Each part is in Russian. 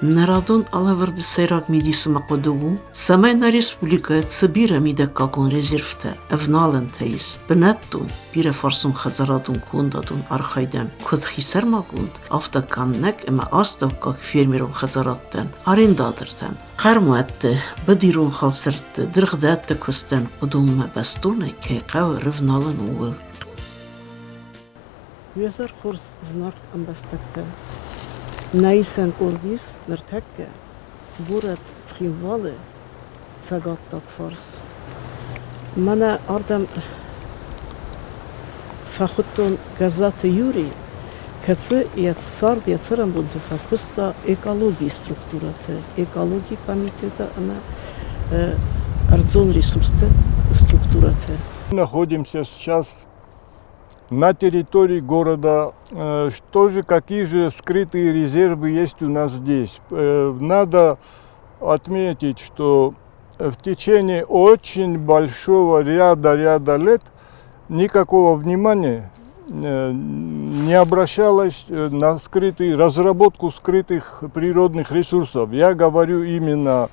Նարադոն ալավրդը սերակ միդիսը մակոդուգու, Սամայնա Ռեսպուլիկա Ցբիրը միդակակոն ռեզերվտը, Evnalın teis, Բնատուն, Բիրը ֆարսում խծարադուն կունդադուն արխայդան, Քոդխիսար մակունդ, ավտականնակ եմա աստավկակ ֆերմերոն խծարադտան, Արենդադրտան, Խարմուատտը, Բդիրուն խալսերտը, Դրղդատտը քոստան, Ուդումը բաստունը, Կեյկավ Revnalın ուղıl. Yüzer kurs znak ambastakta. Naisen kurdis nertekke. Burat tschivale. Sagattak fars. Mana ardam фахутон газаты Юрий, кацы яцсард яцарам бунты факуста экологии структураты, экологии комитета она арзон ресурсты структураты. Находимся сейчас на территории города. Какие же скрытые резервы есть у нас здесь? Надо отметить, что в течение очень большого ряда лет никакого внимания не обращалось на разработку скрытых природных ресурсов. Я говорю именно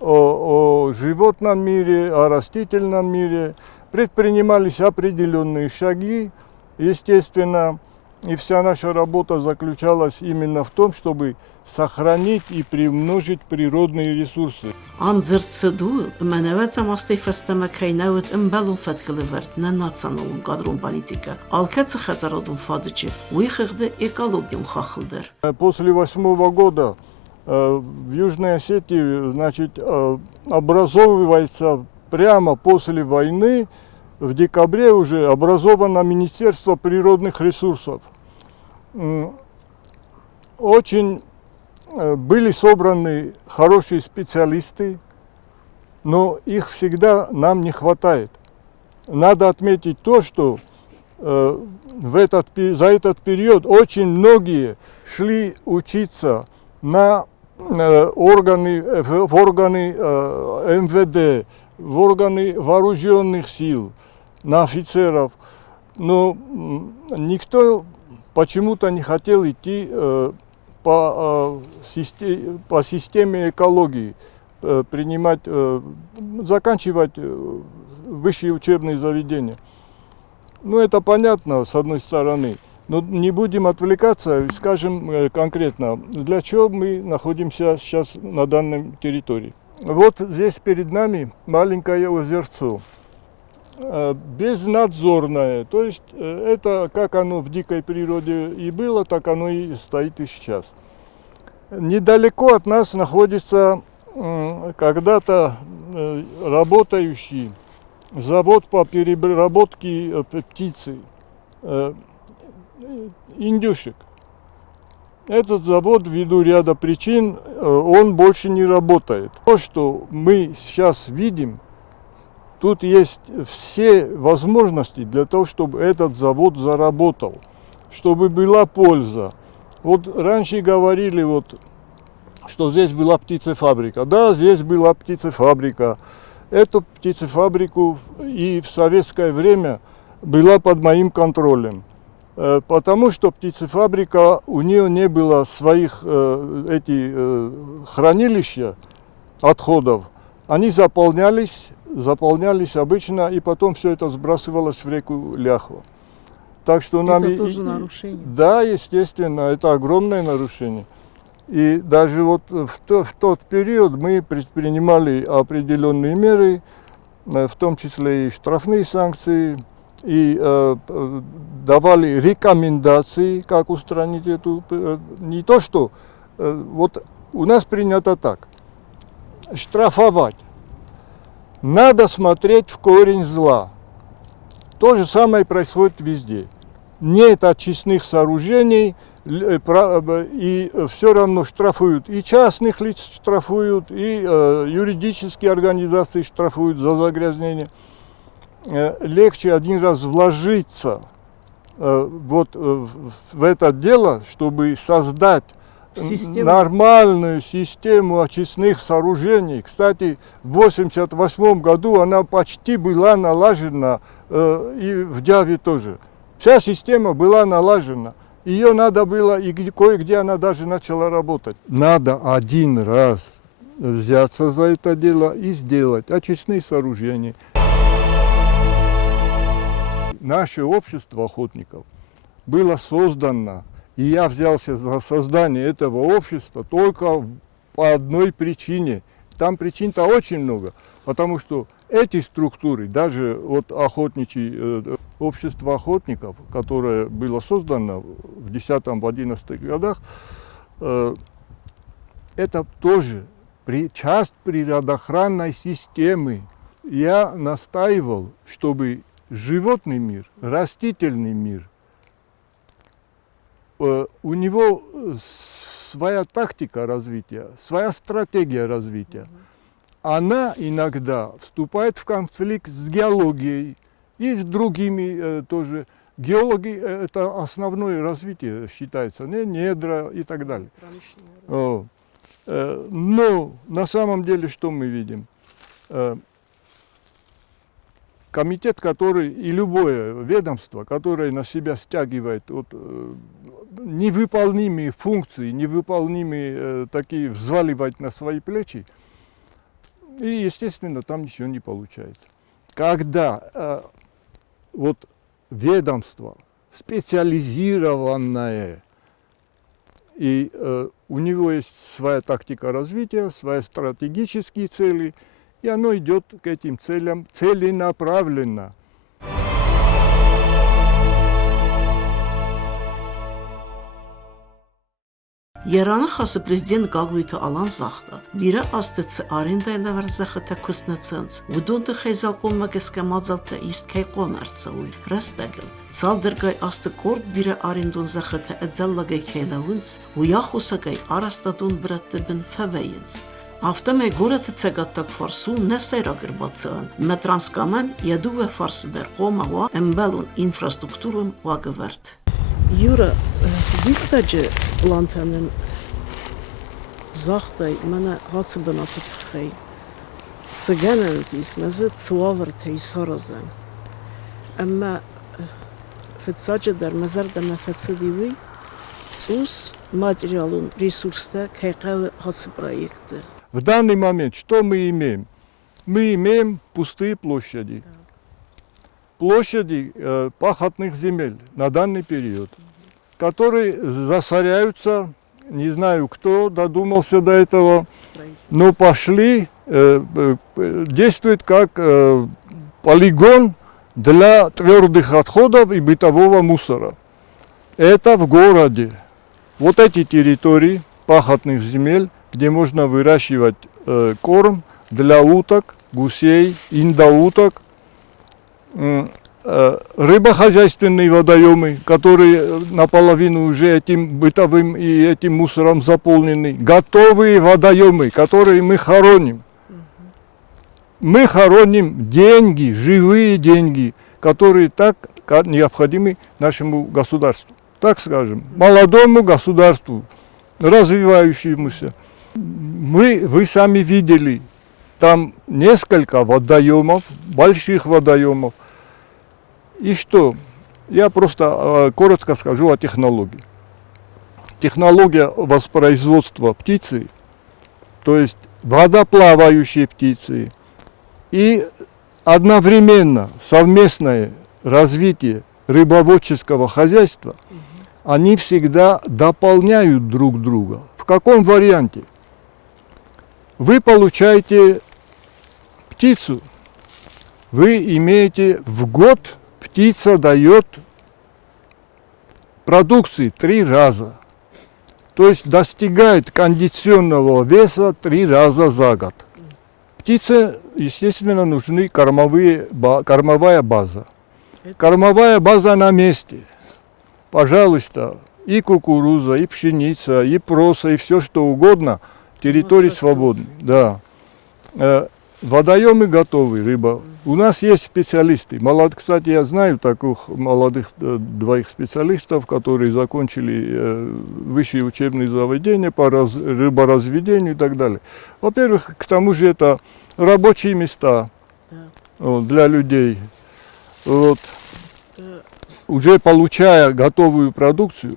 о животном мире, о растительном мире. Предпринимались определенные шаги, естественно, и вся наша работа заключалась именно в том, чтобы сохранить и приумножить природные ресурсы. Անձրցդու մնաված ամաստի ֆստամակայնավդ ըմբալուն ֆատկլվերտ նանացանոն կադրոն պոլիտիկա ալքացը խազարոդուն ֆադիջի ուիխղդը экологиум խախլդեր. После 8-го года в Южной Осетии, значит, образовывается прямо после войны, в декабре уже образовано Министерство природных ресурсов. Очень были собраны хорошие специалисты, но их всегда нам не хватает. Надо отметить то, что за этот период очень многие шли учиться в органы МВД, в органы вооруженных сил, на офицеров. Но никто почему-то не хотел идти по системе экологии, заканчивать высшие учебные заведения. Ну, это понятно, с одной стороны, но не будем отвлекаться, скажем конкретно, для чего мы находимся сейчас на данной территории. Вот здесь перед нами маленькое озерцо, безнадзорное, то есть это как оно в дикой природе и было, так оно и стоит и сейчас. Недалеко от нас находится когда-то работающий завод по переработке птицы, индюшек. Этот завод ввиду ряда причин он больше не работает. То, что мы сейчас видим, тут есть все возможности для того, чтобы этот завод заработал, чтобы была польза. Вот раньше говорили, что здесь была птицефабрика. Да, здесь была птицефабрика. Эту птицефабрику и в советское время была под моим контролем. Потому что птицефабрика, у нее не было своих хранилища отходов. Они заполнялись обычно, и потом все это сбрасывалось в реку Ляхва. Так что Это тоже нарушение. Да, естественно, это огромное нарушение. И даже в тот период мы предпринимали определенные меры, в том числе и штрафные санкции, и давали рекомендации, как устранить эту... Не то, что... Вот у нас принято так. Штрафовать. Надо смотреть в корень зла. То же самое происходит везде. Нет очистных сооружений, и все равно штрафуют. И частных лиц штрафуют, и юридические организации штрафуют за загрязнение. Легче один раз вложиться в это дело, чтобы создать нормальную систему очистных сооружений. Кстати, в 1988 году она почти была налажена, и в Дяве тоже. Вся система была налажена. Ее надо было, и кое-где она даже начала работать. Надо один раз взяться за это дело и сделать очистные сооружения. Наше общество охотников было создано, и я взялся за создание этого общества только по одной причине. Там причин-то очень много, потому что эти структуры, даже вот общество охотников, которое было создано в 10-11 годах, это тоже часть природоохранной системы. Я настаивал, чтобы животный мир, растительный мир, у него своя тактика развития, своя стратегия развития. Она иногда вступает в конфликт с геологией и с другими тоже. Геологи – это основное развитие, считается, недра и так далее. Но на самом деле что мы видим? Комитет, который и любое ведомство, которое на себя стягивает невыполнимые функции, невыполнимые такие взваливать на свои плечи, и, естественно, там ничего не получается. Когда вот ведомство специализированное, и у него есть своя тактика развития, свои стратегические цели, и оно идет к этим целям целенаправленно. Երանախասը պրեզիդենտ Գագլույթը ալան զախտը, բիրը աստեցը արենդայլը վրզախը թե կուսնացանց, ուդոնտը խեզակոն մագեսկա մազալտը իստ կայ կոմերցը ուй, ռաստագել, ծալ դրգայ աստը կորդ բիրը արենդուն զախը թե էձալլագայ կայլավունց, ու յախուսագայ արաստատուն բրատը բն ֆավայինց. Ավտամե գորը ցեգատակ ֆարսու նեսայրագրբացան, մետրանսկաման յադուվե ֆարսը դեր կոմաղա ըմբալուն ինֆրաստրուկտուրուն վագվերտ. Յուրը դիստաջը պլանտանեն զախտայ mənə հացը բնատը պխեի, սգանən զիս մեզը ծուավր թե իսարազən, əmmə ֆեցաջը դեր մեզար դեմə ֆեցը դիվի, ծուս материалун ресурсда кайқалы хасы проекты. В данный момент что мы имеем? Мы имеем пустые площади. Площади пахотных земель на данный период, которые засоряются, не знаю кто додумался до этого, но пошли, действует как полигон для твердых отходов и бытового мусора. Это в городе. Вот эти территории пахотных земель, где можно выращивать корм для уток, гусей, индоуток, рыбохозяйственные водоемы, которые наполовину уже этим бытовым и этим мусором заполнены, готовые водоемы, которые мы хороним. Мы хороним деньги, живые деньги, которые так необходимы нашему государству. Так скажем, молодому государству, развивающемуся. Вы сами видели, там несколько водоемов, больших водоемов. И что? Я просто коротко скажу о технологии. Технология воспроизводства птицы, то есть водоплавающие птицы, и одновременно совместное развитие рыбоводческого хозяйства, они всегда дополняют друг друга. В каком варианте? Вы получаете птицу, вы имеете в год, птица дает продукции 3 раза. То есть достигает кондиционного веса 3 раза за год. Птице, естественно, нужны кормовая база. Кормовая база на месте. Пожалуйста, и кукуруза, и пшеница, и проса, и все что угодно. Территории свободны. Да. Водоемы готовы, рыба. У нас есть специалисты. Кстати, я знаю таких молодых 2 специалистов, которые закончили высшие учебные заведения по рыборазведению и так далее. Во-первых, к тому же это рабочие места для людей. Вот. Уже получая готовую продукцию,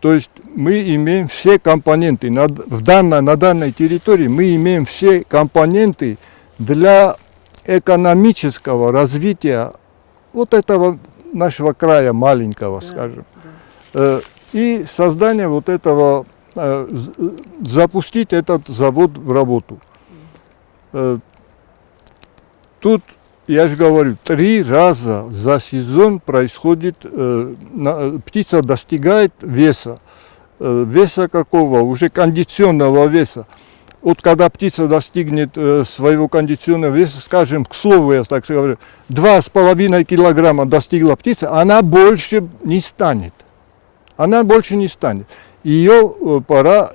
То есть мы имеем все компоненты, на данной территории мы имеем все компоненты для экономического развития вот этого нашего края маленького, скажем. И создание вот этого, запустить этот завод в работу. Тут, я же говорю, 3 раза за сезон происходит, птица достигает веса. Веса какого? Уже кондиционного веса. Вот когда птица достигнет своего кондиционного веса, скажем, к слову, я так говорю, 2,5 килограмма достигла птица, она больше не станет. Она больше не станет. Ее пора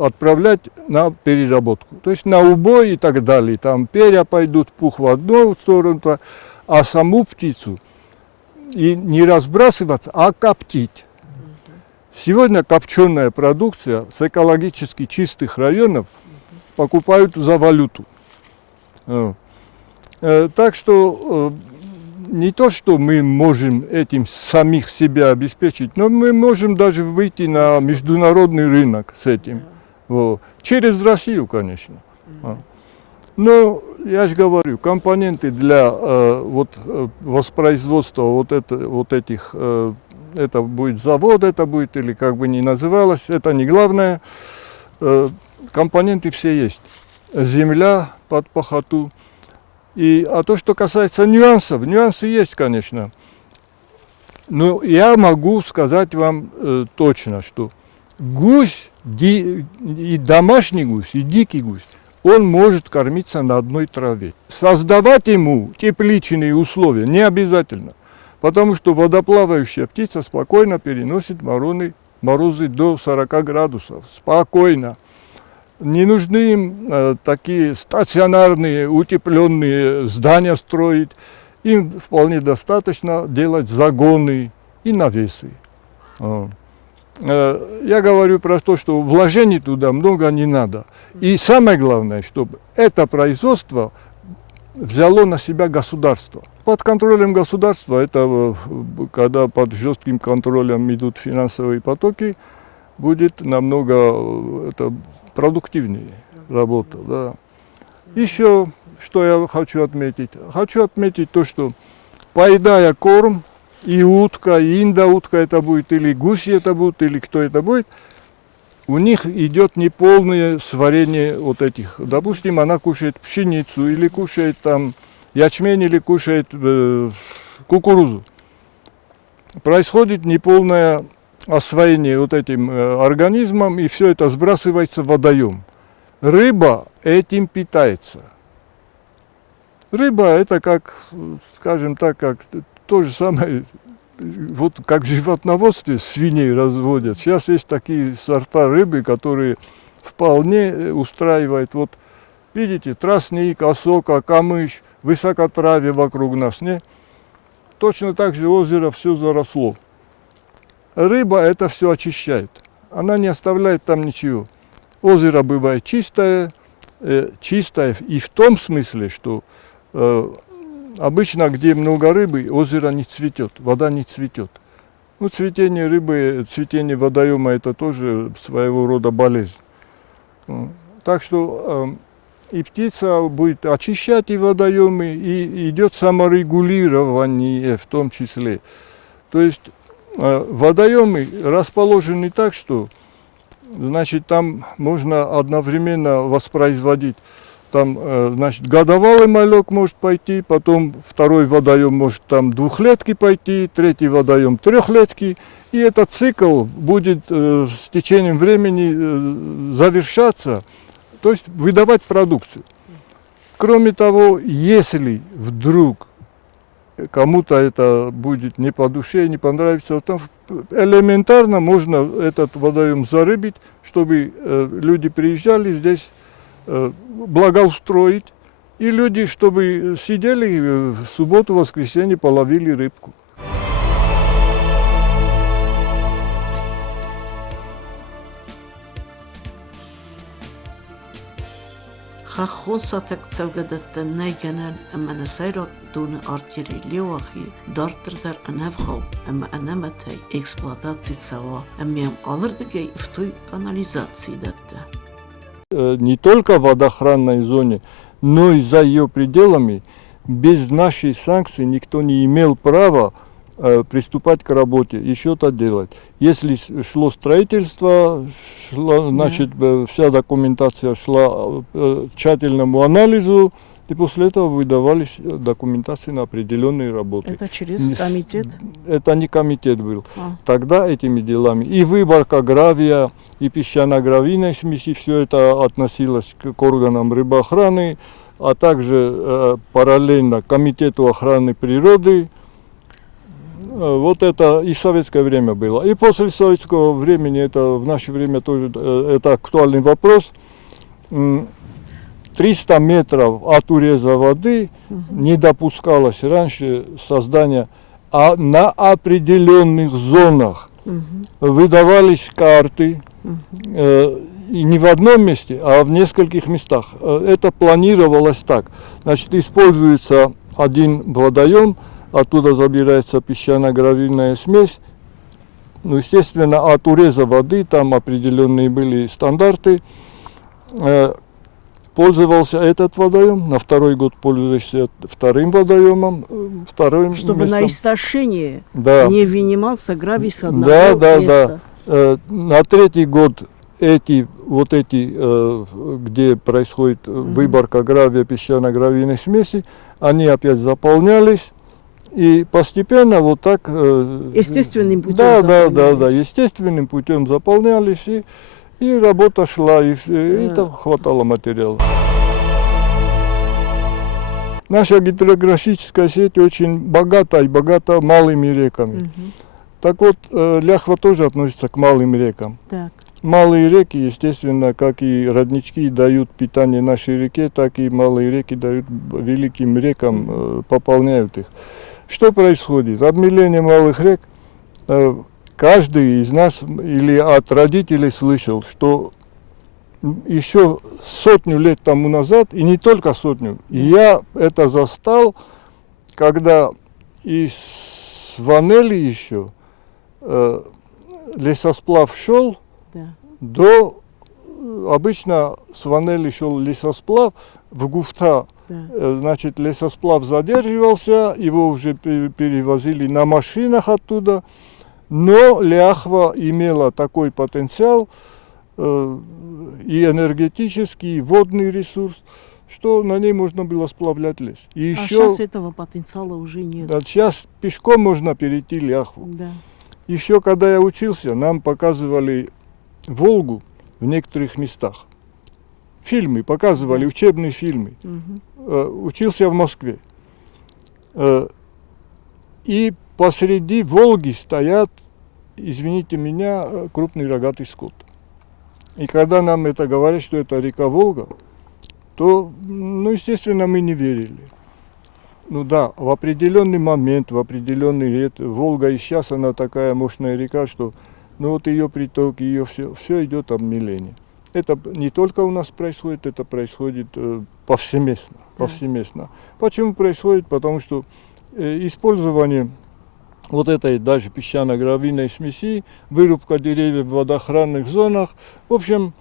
отправлять на переработку. То есть на убой и так далее. Там перья пойдут, пух в одну сторону, а саму птицу и не разбрасываться, а коптить. Сегодня копченая продукция с экологически чистых районов покупают за валюту. Так что не то, что мы можем этим самих себя обеспечить, но мы можем даже выйти на международный рынок с этим. Вот. Через Россию, конечно. Но я же говорю, компоненты для воспроизводства вот этих, это будет завод, это будет, или как бы ни называлось, это не главное. Компоненты все есть. Земля под пахоту. А то, что касается нюансов, нюансы есть, конечно. Но я могу сказать вам точно, что гусь, и домашний гусь, и дикий гусь, он может кормиться на одной траве. Создавать ему тепличные условия не обязательно, потому что водоплавающая птица спокойно переносит морозы до 40 градусов. Спокойно. Не нужны им такие стационарные, утепленные здания строить. Им вполне достаточно делать загоны и навесы. Я говорю про то, что вложений туда много не надо. И самое главное, чтобы это производство взяло на себя государство. Под контролем государства, это когда под жестким контролем идут финансовые потоки, будет намного продуктивнее работа. Да. Еще, что я хочу отметить. Хочу отметить то, что поедая корм, и утка, и индоутка это будет, или гуси это будут, или кто это будет, у них идет неполное сварение вот этих. Допустим, она кушает пшеницу, или кушает там ячмень, или кушает кукурузу. Происходит неполное освоение вот этим организмом, и все это сбрасывается в водоем. Рыба этим питается. Рыба это как, скажем так, как то же самое, вот как в животноводстве свиней разводят. Сейчас есть такие сорта рыбы, которые вполне устраивают. Вот видите, тростник, осока, камыш, высокотравье вокруг нас. Не? Точно так же озеро все заросло. Рыба это все очищает. Она не оставляет там ничего. Озеро бывает чистое и в том смысле, что обычно, где много рыбы, озеро не цветет, вода не цветет. Ну, цветение рыбы, цветение водоема это тоже своего рода болезнь. Так что и птица будет очищать и водоемы, и идет саморегулирование в том числе. То есть водоемы расположены так, что значит, там можно одновременно воспроизводить. Там, значит, годовалый малек может пойти, потом второй водоем может там 2-летки пойти, третий водоем 3-летки. И этот цикл будет с течением времени завершаться, то есть выдавать продукцию. Кроме того, если вдруг кому-то это будет не по душе, не понравится, то элементарно можно этот водоем зарыбить, чтобы люди приезжали здесь благоустроить, и люди, чтобы сидели в субботу, воскресенье, половили рыбку. خونساتك تسوغدت نيجنن أما نسيرك دون أرتيري ليوخي دارتر در أنفخو أما أنمتي إكسبلاتاتي تسوا أميام ألردجي افتوي канализации датта. Не только в водоохранной зоне, но и за ее пределами без нашей санкции никто не имел права приступать к работе и что-то делать. Если шло строительство, значит, вся документация шла тщательному анализу, и после этого выдавались документации на определенные работы. Это через комитет? Это не комитет был. Тогда этими делами и выборка гравия, и песчано-гравийной смеси, все это относилось к органам рыбоохраны, а также параллельно Комитету охраны природы. Вот это и в советское время было. И после советского времени, это в наше время тоже это актуальный вопрос. 300 метров от уреза воды не допускалось раньше создания, а на определенных зонах выдавались карты, и не в одном месте, а в нескольких местах. Это планировалось так. Значит, используется один водоем, оттуда забирается песчано-гравийная смесь. Ну, естественно, от уреза воды там определенные были стандарты. Пользовался этот водоем, на второй год пользуешься вторым водоемом, вторым Чтобы местом. на истощение Да. не вынимался гравий с одного Да, места. На третий год эти, где происходит выборка гравия, песчано-гравийной смеси, они опять заполнялись. И постепенно вот так... Естественным путем Да, заполнялись. естественным путем заполнялись, и работа шла, и это хватало материала. Наша гидрографическая сеть очень богата и богата малыми реками. Так вот, Ляхва тоже относится к малым рекам. Так. Малые реки, естественно, как и роднички дают питание нашей реке, так и малые реки дают великим рекам, пополняют их. Что происходит? Обмеление малых рек. Каждый из нас или от родителей слышал, что еще 100 лет тому назад, и не только 100, и я это застал, когда из Ванели еще лесосплав шел, до обычно с Ванели шел лесосплав в Гуфта. Значит, лесосплав задерживался, его уже перевозили на машинах оттуда. Но Ляхва имела такой потенциал и энергетический, и водный ресурс, что на ней можно было сплавлять лес. И А еще, сейчас этого потенциала уже нет. да, сейчас пешком можно перейти Ляхву. Да. Еще когда я учился, нам показывали Волгу в некоторых местах. Фильмы показывали, учебные фильмы. Учился в Москве. И посреди Волги стоят, извините меня, крупный рогатый скот. И когда нам это говорят, что это река Волга, то, ну, естественно, мы не верили. Ну да, в определенный момент, в определенный лет, Волга и сейчас она такая мощная река, что, ну, вот ее приток, ее все идет обмеление. Это не только у нас происходит, это происходит повсеместно. Почему происходит? Потому что использование вот этой даже песчано-гравийной смеси, вырубка деревьев в водоохранных зонах, в общем,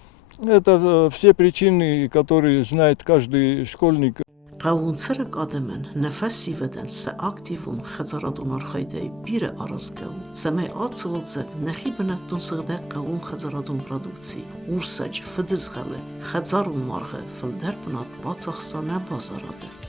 это все причины, которые знает каждый школьник. قاونسرك آدمن نفسی ودن سه اکتیفون خزاراتون آرخایده بیره آرازگاو سمای آتسولزک نخی بنتون سغده قاون خزاراتون پرودکسی ورسج فدزغله خزارون مارغه فلدر بنات باطخصانه بازاراده